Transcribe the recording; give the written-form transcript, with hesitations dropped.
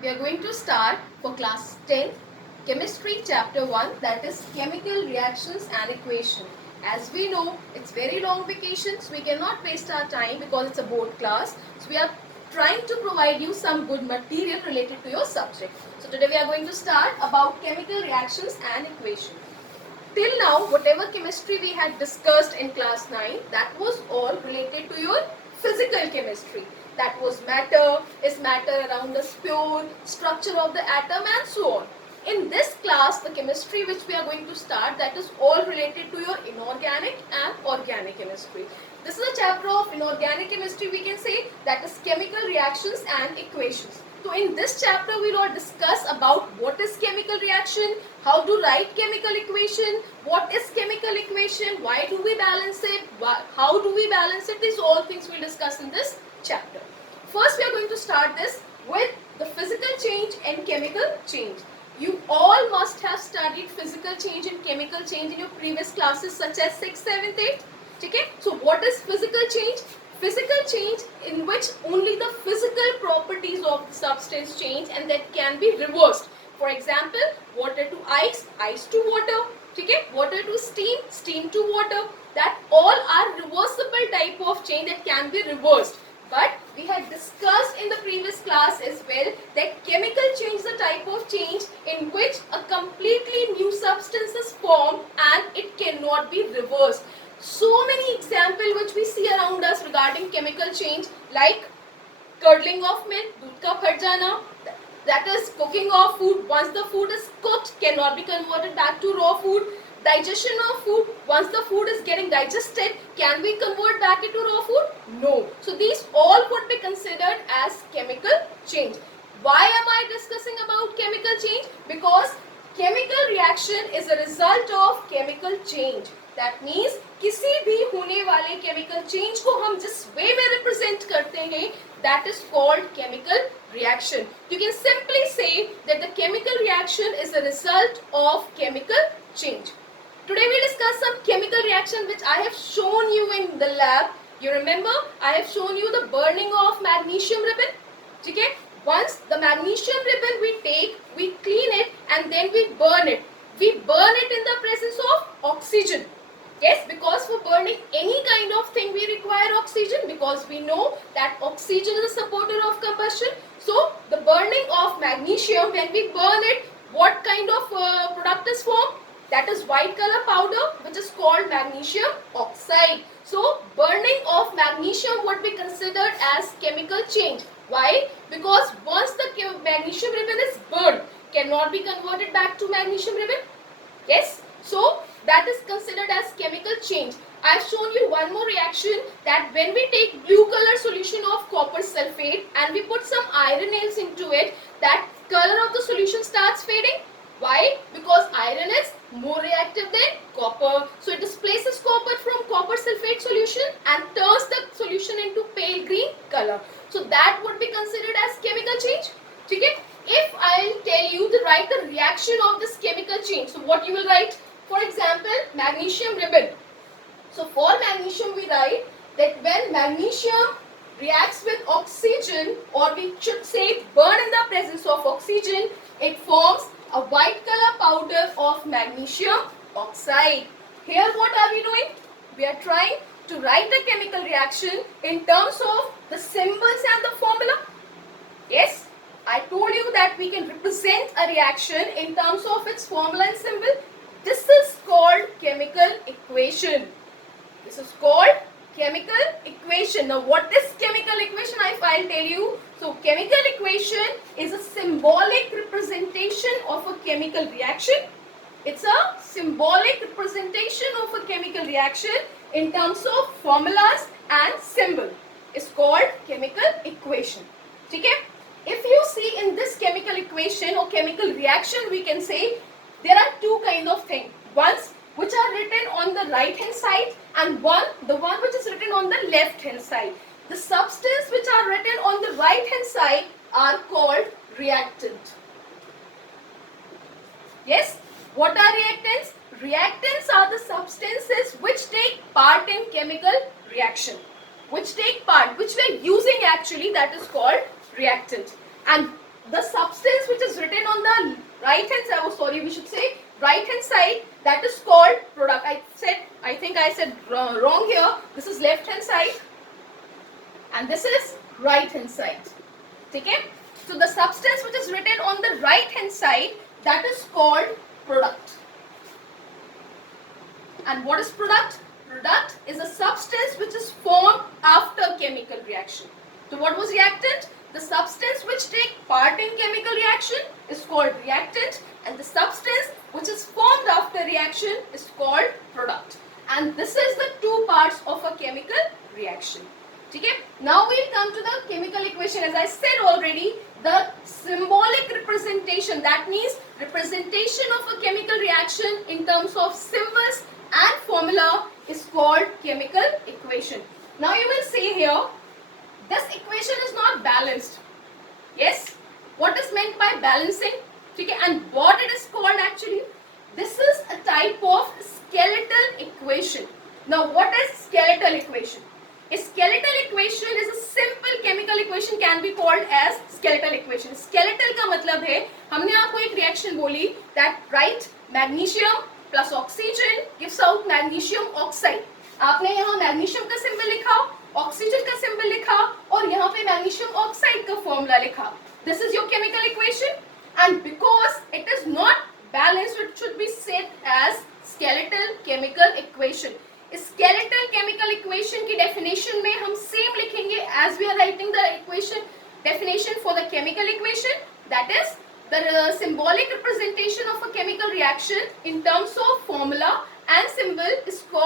We are going to start for class 10 chemistry chapter 1, that is chemical reactions and equation. As we know, it's very long vacations, we cannot waste our time because it's a board class. So we are trying to provide you some good material related to your subject. So today we are going to start about chemical reactions and equation. Till now, whatever chemistry we had discussed in class 9, that was all related to your physical chemistry. That was matter, is matter around the pure, structure of the atom and so on. In this class, the chemistry which we are going to start, that is all related to your inorganic and organic chemistry. This is a chapter of inorganic chemistry, we can say, that is chemical reactions and equations. So in this chapter we will discuss about what is chemical reaction, how to write chemical equation, what is chemical equation, why do we balance it, how do we balance it, these all things we will discuss in this chapter. First we are going to start this with the physical change and chemical change. You all must have studied physical change and chemical change in your previous classes such as 6th, 7th, 8th. Okay? So what is physical change? Physical change in which only the physical properties of the substance change and that can be reversed. For example, water to ice, ice to water. Okay? Water to steam, steam to water. That all are reversible type of change that can be reversed. But we had discussed in the previous class as well that chemical change is a type of change in which a completely new substance is formed and it cannot be reversed. So many examples which we see around us regarding chemical change, like curdling of milk, दूध का फट जाना, that is cooking of food. Once the food is cooked, cannot be converted back to raw food. Digestion of food, once the food is getting digested, can we convert back into raw food? No. So these all would be considered as chemical change. Why am I discussing about chemical change? Because chemical reaction is a result of chemical change. That means किसी भी होने वाले chemical change को हम जिस way में represent करते हैं, that is called chemical reaction. You can simply say that the chemical reaction is a result of chemical change. Today we discuss some chemical reaction which I have shown you in the lab. You remember, I have shown you the burning of magnesium ribbon. Okay? Once the magnesium ribbon we take, we clean it and then we burn it. We burn it in the presence of oxygen. Yes, because for burning any kind of thing we require oxygen, because we know that oxygen is a supporter of combustion. So the burning of magnesium, when we burn it, what kind of product is formed? That is white color powder which is called magnesium oxide. So burning of magnesium would be considered as chemical change. Why? Because once the magnesium ribbon is burned, cannot be converted back to magnesium ribbon. Yes. So that is considered as chemical change. I have shown you one more reaction, that when we take blue color solution of copper sulfate and we put some iron nails into it, that color of the solution starts fading. Why? Because iron is more reactive than copper. So it displaces copper from copper sulfate solution and turns the solution into pale green color. So that would be considered as chemical change. Okay? If I will tell you to write the reaction of this chemical change, so what you will write? For example, magnesium ribbon. So for magnesium we write that when magnesium reacts with oxygen, or we should say burn in the presence of oxygen, it forms a white color powder of magnesium oxide. Here what are we doing? We are trying to write the chemical reaction in terms of the symbols and the formula. Yes, I told you that we can represent a reaction in terms of its formula and symbol. This is called chemical equation. This is called chemical equation. Now what is chemical equation? If I'll tell you. So chemical equation is a symbolic representation of a chemical reaction. It's a symbolic representation of a chemical reaction in terms of formulas and symbol. It's called chemical equation. Okay? If you see in this chemical equation or chemical reaction, we can say there are two kind of things. Ones which are written on the right hand side and the one which is written on the left hand side. The substance which are written on the right hand side are called reactant. Yes, what are reactants? Reactants are the substances which take part in chemical reaction. Which take part, which we are using actually, that is called reactant. And the substance right hand side, oh sorry, we should say right hand side, that is called product. I think I said wrong here. This is left hand side and this is right hand side. Okay? So the substance which is written on the right hand side, that is called product. And what is product? Product is a substance which is formed after chemical reaction. So what was reactant? The substance which take part in chemical reaction is called reactant, and the substance which is formed after reaction is called product. And this is the two parts of a chemical reaction. Okay? Now we'll come to the chemical equation. As I said already, the symbolic representation, that means representation of a chemical reaction in terms of symbols and formula, is called chemical equation. Now you will see here, this equation is not balanced. Yes? What is meant by balancing? Okay? And what it is called actually? This is a type of skeletal equation. Now what is skeletal equation? A skeletal equation is a simple chemical equation, can be called as skeletal equation. Skeletal का मतलब है, हमने आपको एक reaction बोली that right magnesium plus oxygen gives out magnesium oxide. आपने यहाँ magnesium का symbol लिखा, oxygen का symbol लिखा और यहाँ पे magnesium oxide का formula लिखा. This is your chemical equation, and because it is not balanced, it should be said as skeletal chemical equation. Skeletal chemical equation की definition में हम same लिखेंगे as we are writing the equation definition for the chemical equation, that is the symbolic representation of a chemical reaction in terms of formula and symbol is called